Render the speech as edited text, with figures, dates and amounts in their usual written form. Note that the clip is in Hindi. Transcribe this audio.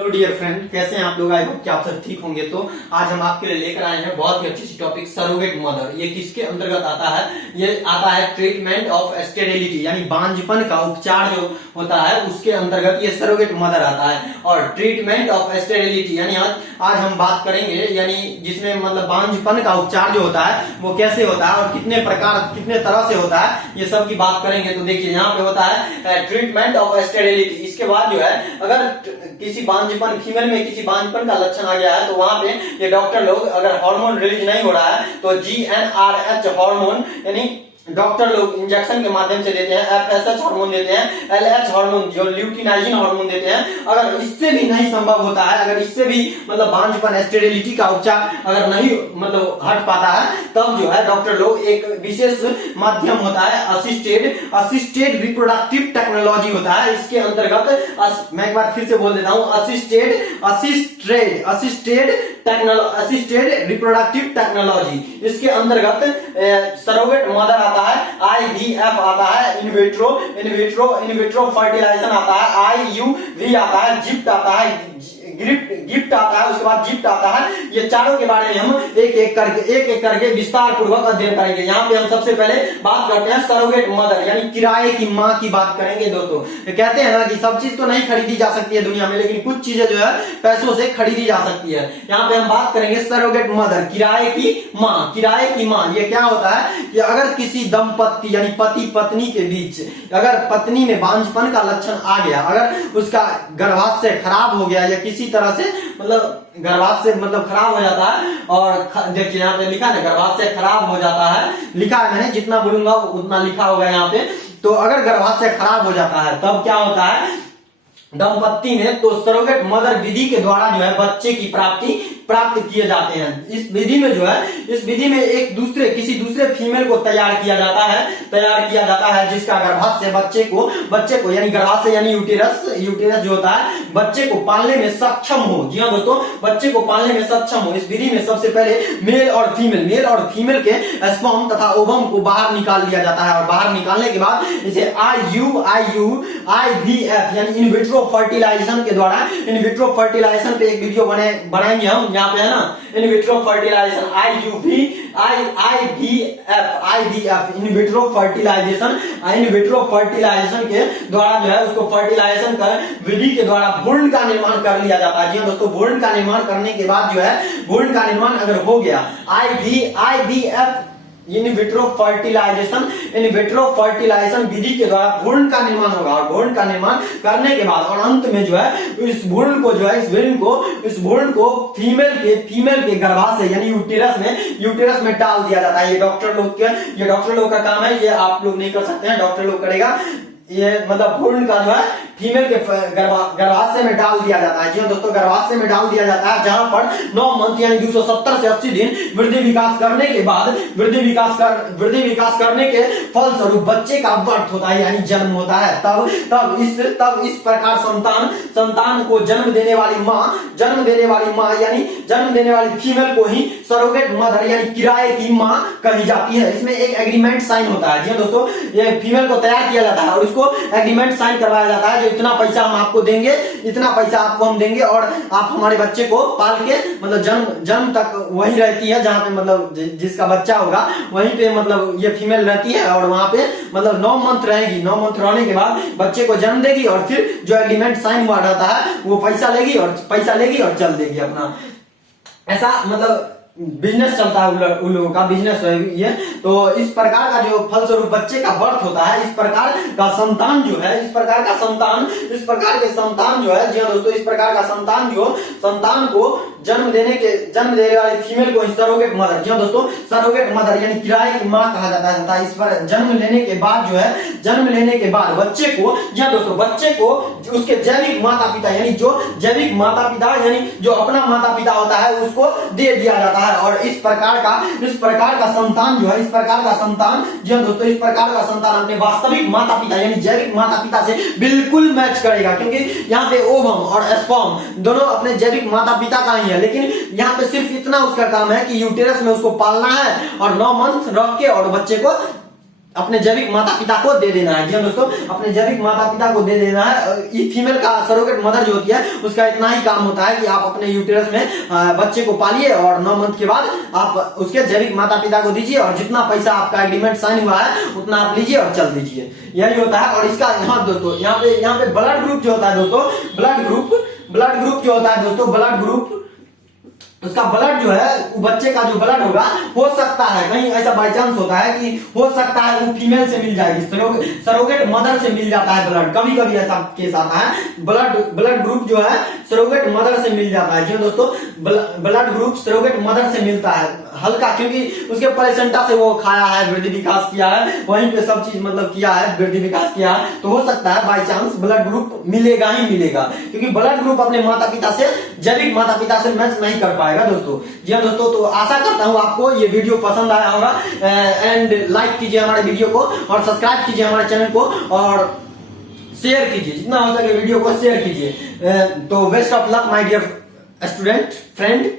हेलो डियर फ्रेंड, कैसे हैं आप लोग। आई होप कि आप सब ठीक होंगे। तो आज हम आपके लिए लेकर आए हैं बहुत ही अच्छी सी टॉपिक, सरोगेट मदर। ये किसके अंतर्गत आता है? ये आता है ट्रीटमेंट ऑफ स्टेरिलिटी, यानी बांझपन का उपचार जो होता है उसके अंतर्गत ये सरोगेट मदर आता है। और ट्रीटमेंट ऑफ स्टेरिलिटी यानी आज हम बात करेंगे, यानी जिसमें मतलब बांझपन का उपचार जो होता है वो कैसे होता है और कितने प्रकार कितने तरह से होता है, ये सब की बात करेंगे। तो देखिए यहाँ पे होता है ट्रीटमेंट ऑफ स्टेरिलिटी। इसके बाद जो है अगर किसी बांझपन फीमेल में किसी बांझपन का लक्षण आ गया है तो वहां पे ये डॉक्टर लोग अगर हार्मोन रिलीज नहीं हो रहा है तो GnRH हार्मोन यानी डॉक्टर लोग इंजेक्शन के माध्यम से देते हैं, FSH हार्मोन देते हैं, LH हार्मोन जो ल्यूटिनाइजिन हार्मोन देते हैं। अगर इससे भी नहीं संभव होता है, अगर इससे भी मतलब बांझपन स्टेरिलिटी का उपचार अगर नहीं मतलब हट पाता है, तब जो है डॉक्टर लोग एक विशेष माध्यम होता है असिस्टेड रिप्रोडक्टिव टेक्नोलॉजी होता है। इसके अंतर्गत मैं एक बार फिर से बोल देता हूं, असिस्टेड रिप्रोडक्टिव टेक्नोलॉजी। इसके अंतर्गत सरोगेट मदर आता है, IVF आता है, इनविट्रो फर्टिलाइजेशन आता है, IUV आता है, जिप्ट आता है, गिफ्ट आता है, उसके बाद जिप्ट आता है। ये चारों के बारे में हम एक एक करके विस्तार पूर्वक अध्ययन करेंगे। यहाँ पे हम सबसे पहले बात करते हैं सरोगेट मदर यानी किराए की माँ की बात करेंगे। दोस्तों कहते हैं ना कि सब चीज तो नहीं खरीदी जा सकती है दुनिया में, लेकिन कुछ चीजें जो है पैसों से खरीदी जा सकती है। यहाँ पे हम बात करेंगे सरोगेट मदर, किराए की माँ। किराए की माँ ये क्या होता है कि अगर किसी दंपत्ति यानी पति पत्नी के बीच अगर पत्नी में बांझपन का लक्षण आ गया, अगर उसका गर्भाशय खराब हो गया या किसी तरह से मतलब गर्भाशय मतलब खराब हो जाता है, और देखिए यहाँ पे लिखा है गर्भाशय खराब हो जाता है, लिखा है, मैंने जितना बोलूंगा उतना लिखा होगा यहाँ पे। तो अगर गर्भाशय खराब हो जाता है तब क्या होता है दंपत्ति में, तो सरोगेट मदर विधि के द्वारा जो है बच्चे की प्राप्त किए जाते हैं। इस विधि में जो है इस विधि में किसी दूसरे फीमेल को तैयार किया जाता है जिसका गर्भाशय बच्चे को यानी गर्भाशय यानी यूटेरस जो होता है बच्चे को पालने में सक्षम हो। जी हाँ दोस्तों, बच्चे को पालने में सक्षम हो। इस विधि में सबसे पहले मेल और फीमेल के स्पर्म तथा ओवम को बाहर निकाल लिया जाता है, और बाहर निकालने के बाद इसे IVF यानी इनविट्रो फर्टिलाइजेशन के द्वारा, इनविट्रो फर्टिलाइजेशन पे एक वीडियो बनाएंगे हम, यहाँ पे है ना in vitro fertilization IVF in vitro fertilization के द्वारा जो है उसको फर्टिलाइजेशन कर विधि के द्वारा भ्रूण का निर्माण कर लिया जाता है। जी दोस्तों, भ्रूण का निर्माण करने के बाद जो है भ्रूण का निर्माण अगर हो गया IVF इनविट्रो फर्टिलाइजेशन विधि के द्वारा भ्रूण का निर्माण होगा, और भ्रूण का निर्माण करने के बाद और अंत में जो है इस भ्रूण को फीमेल के गर्भाशय यानी यूटेरस में डाल दिया जाता है। ये डॉक्टर लोग का काम है, ये आप लोग नहीं कर सकते हैं, डॉक्टर लोग करेगा। ये मतलब भ्रूण का जो है फीमेल के गर्भाशय में डाल दिया जाता है। जी दोस्तों, गर्भाशय में डाल दिया जाता है, जहां पर 9 मंथ यानी 270 से 80 दिन वृद्धि विकास करने के बाद वृद्धि विकास करने के फलस्वरूप बच्चे का बर्थ होता है यानी जन्म होता है। तब इस प्रकार संतान को जन्म देने वाली माँ यानी जन्म देने वाली फीमेल को ही सरोगेट मदर यानी किराए की माँ कही जाती है। इसमें एक एग्रीमेंट साइन होता है। जी दोस्तों, ये फीमेल को तैयार किया जाता है और इसको एग्रीमेंट साइन करवाया जाता है, इतना पैसा हम आपको देंगे, इतना पैसा आपको हम देंगे, और आप हमारे बच्चे को पाल के मतलब जन्म तक वही रहती है जहां पे मतलब जिसका बच्चा होगा वहीं पे मतलब ये फीमेल रहती है, और वहां पे मतलब 9 मंथ रहेगी। 9 मंथ रहने के बाद बच्चे को जन्म देगी, और फिर जो एग्रीमेंट साइन हुआ रहता है वो पैसा लेगी और चल देगी अपना। ऐसा मतलब बिजनेस चलता है उन लोगों का बिजनेस है ये। तो इस प्रकार का जो फलस्वरूप बच्चे का बर्थ होता है, इस प्रकार का संतान जो है इस प्रकार के संतान जो है, जी हाँ दोस्तों, इस प्रकार का संतान को जन्म देने वाली फीमेल को सरोगेट मदर, जी हाँ दोस्तों, सरोगेट मदर यानी किराए की माँ कहा जाता है। इस पर जन्म लेने के बाद बच्चे को, जी हाँ दोस्तों, बच्चे को उसके जैविक माता पिता यानी जो अपना माता पिता होता है उसको दे दिया जाता है, और इस प्रकार का संतान जो है जी हाँ दोस्तों, इस प्रकार का संतान अपने वास्तविक माता पिता यानी जैविक माता पिता से बिल्कुल मैच करेगा, क्योंकि यहाँ पे ओवम और स्पर्म दोनों अपने जैविक माता पिता का ही है। लेकिन यहाँ पे सिर्फ इतना उसका काम है कि यूटेरस में उसको पालना है और 9 मंथ रख के और बच्चे को अपने जैविक माता पिता को दे देना है। जी हाँ दोस्तों, अपने जैविक माता पिता को दे देना है। ये फीमेल का सरोगेट मदर जो होती है उसका इतना ही काम होता है कि आप अपने यूटेरस में बच्चे को पालिए और 9 मंथ के बाद आप उसके जैविक माता पिता को दीजिए और जितना पैसा आपका एग्रीमेंट साइन हुआ है उतना आप लीजिए और चल दीजिए, यही होता है। और इसका यहाँ दोस्तों यहाँ पे ब्लड ग्रुप जो होता है दोस्तों, ब्लड ग्रुप जो होता है दोस्तों, ब्लड ग्रुप उसका ब्लड जो है बच्चे का जो ब्लड होगा, हो सकता है कहीं ऐसा बाई चांस होता है कि हो सकता है वो फीमेल से मिल जाएगी, सरोगेट मदर से मिल जाता है ब्लड, कभी कभी ऐसा केस आता है। ब्लड ग्रुप जो है सरोगेट मदर से मिल जाता है। जी दोस्तों, ब्लड ग्रुप सरोगेट मदर से मिलता है हल्का, क्योंकि उसके प्लेसेंटा से वो खाया है, वृद्धि विकास किया है, वहीं पे सब चीज मतलब किया है, वृद्धि विकास किया है, तो हो सकता है बाई चांस ब्लड ग्रुप मिलेगा ही मिलेगा, क्योंकि ब्लड ग्रुप अपने माता पिता से, जैविक माता पिता से मैच नहीं कर पाएगा दोस्तों। जी हाँ दोस्तों, तो आशा करता हूँ आपको ये वीडियो पसंद आया होगा एंड लाइक कीजिए हमारे वीडियो को और सब्सक्राइब कीजिए हमारे चैनल को और शेयर कीजिए, जितना हो सके वीडियो को शेयर कीजिए। तो best of luck my dear student friend.